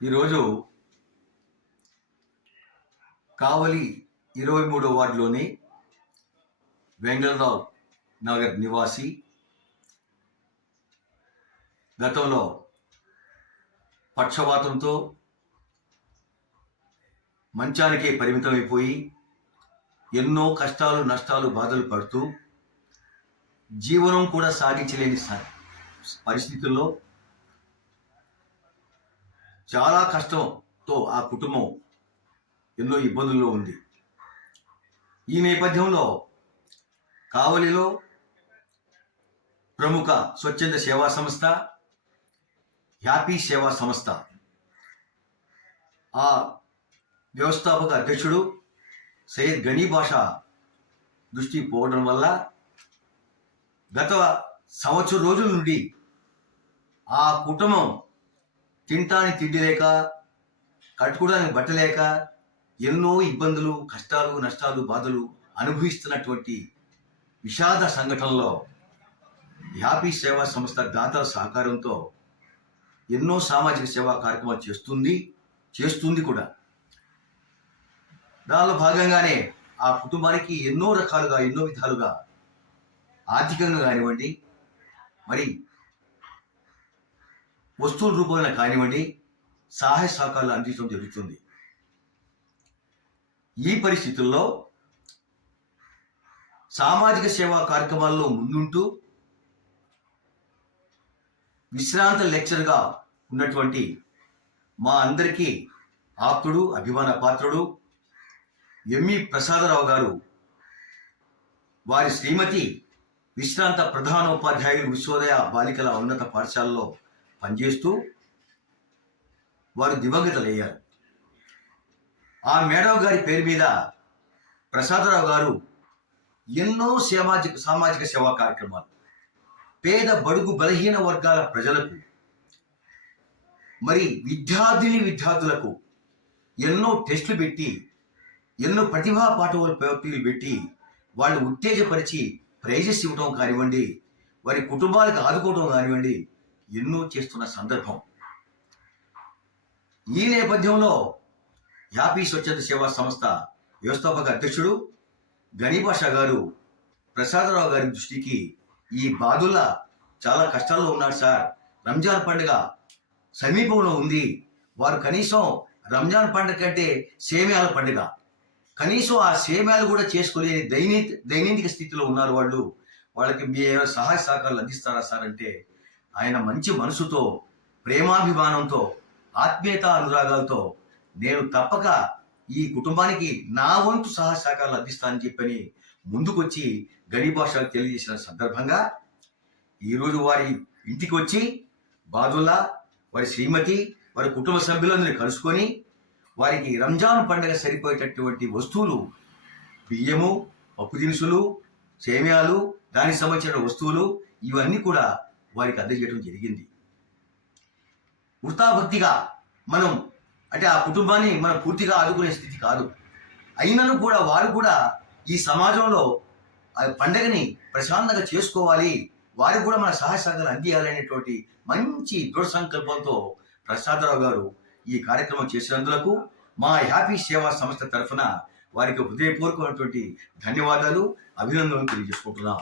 ఈరోజు కావలి ఇరవై మూడో వార్డులోని వెంగళరావు నగర్ నివాసి గతంలో పక్షవాతంతో మంచానికే పరిమితమైపోయి ఎన్నో కష్టాలు నష్టాలు బాధలు పడుతూ జీవనం కూడా సాగించలేని పరిస్థితుల్లో చాలా కష్టంతో ఆ కుటుంబం ఎన్నో ఇబ్బందుల్లో ఉంది. ఈ నేపథ్యంలో కావలిలో ప్రముఖ స్వచ్ఛంద సేవా సంస్థ హ్యాపీ సేవా సంస్థ. ఆ వ్యవస్థాపక అధ్యక్షుడు సయ్యద్ గనీ భాష దృష్టి పోవడం వల్ల గత సంవత్సరం రోజుల నుండి ఆ కుటుంబం తింటానికి తిండి లేక కట్టుకోవడానికి బట్ట లేక ఎన్నో ఇబ్బందులు కష్టాలు నష్టాలు బాధలు అనుభవిస్తున్నటువంటి విషాద సంఘటనలో హ్యాపీ సేవా సంస్థ దాతల సహకారంతో ఎన్నో సామాజిక సేవా కార్యక్రమాలు చేస్తుంది చేస్తుంది కూడా. దానిలో భాగంగానే ఆ కుటుంబానికి ఎన్నో రకాలుగా ఎన్నో విధాలుగా ఆర్థికంగా కానివ్వండి మరి వస్తువుల రూపంలో కానివ్వండి సహాయ సహకారాలు అందించడం జరుగుతుంది. ఈ పరిస్థితుల్లో సామాజిక సేవా కార్యక్రమాల్లో ముందుంటూ విశ్రాంత లెక్చర్గా ఉన్నటువంటి మా అందరికీ ఆప్తుడు అభిమాన పాత్రుడు ఎంఈ ప్రసాదరావు గారు వారి శ్రీమతి విశ్రాంత ప్రధానోపాధ్యాయులు విశ్వోదయ బాలికల ఉన్నత పాఠశాలలో పనిచేస్తూ వారు దివంగతలయ్యారు ఆ మేడవ గారి పేరు మీద ప్రసాదరావు గారు ఎన్నో సామాజిక సామాజిక సేవా కార్యక్రమాలు పేద బడుగు బలహీన వర్గాల ప్రజలకు మరి విద్యార్థిని విద్యార్థులకు ఎన్నో టెస్టులు పెట్టి ఎన్నో ప్రతిభా పాఠవాలు పోటీలు పెట్టి వాళ్ళు ఉత్తేజపరిచి ప్రైజెస్ ఇవ్వడం కానివ్వండి వారి కుటుంబాలకు ఆదుకోవడం కానివ్వండి ఎన్నో చేస్తున్న సందర్భం. ఈ నేపథ్యంలో యాపీ స్వచ్ఛంద సేవా సంస్థ వ్యవస్థాపక అధ్యక్షుడు గణిభాష గారు ప్రసాదరావు గారి దృష్టికి ఈ బాధుల చాలా కష్టాల్లో ఉన్నారు సార్. రంజాన్ పండుగ సమీపంలో ఉంది. వారు కనీసం రంజాన్ పండుగ కంటే సేమ్యాల పండుగ. కనీసం ఆ సేమ్యాలు కూడా చేసుకోలేని దైని దైనందిక స్థితిలో ఉన్నారు వాళ్ళు. వాళ్ళకి మీ ఏమైనా సహాయ సహకారాలు అందిస్తారా సార్ అంటే ఆయన మంచి మనసుతో ప్రేమాభిమానంతో ఆత్మీయత అనురాగాలతో నేను తప్పక ఈ కుటుంబానికి నా వంతు సహశాఖలు లభిస్తానని అందిస్తానని చెప్పని ముందుకొచ్చి గడి భాషకు తెలియజేసిన సందర్భంగా ఈరోజు వారి ఇంటికి వచ్చి బాదుల్లా వారి శ్రీమతి వారి కుటుంబ సభ్యులందరినీ కలుసుకొని వారికి రంజాన్ పండుగ సరిపోయేటటువంటి వస్తువులు బియ్యము పప్పు దినుసులు సేమ్యాలు దానికి సంబంధించిన వస్తువులు ఇవన్నీ కూడా వారికి అందజేయడం జరిగింది. వృత్తాభక్తిగా మనం అంటే ఆ కుటుంబాన్ని మనం పూర్తిగా ఆదుకునే స్థితి కాదు. అయినను కూడా వారు కూడా ఈ సమాజంలో ఆ పండగని ప్రశాంతంగా చేసుకోవాలి. వారికి కూడా మన సహాయ సహకారాలు అందియాలనేటువంటి మంచి దృఢ సంకల్పంతో ప్రసాదరావు గారు ఈ కార్యక్రమం చేసినందులకు మా హ్యాపీ సేవా సంస్థ తరఫున వారికి హృదయపూర్వకమైనటువంటి ధన్యవాదాలు అభినందనలు తెలియజేసుకుంటున్నాం.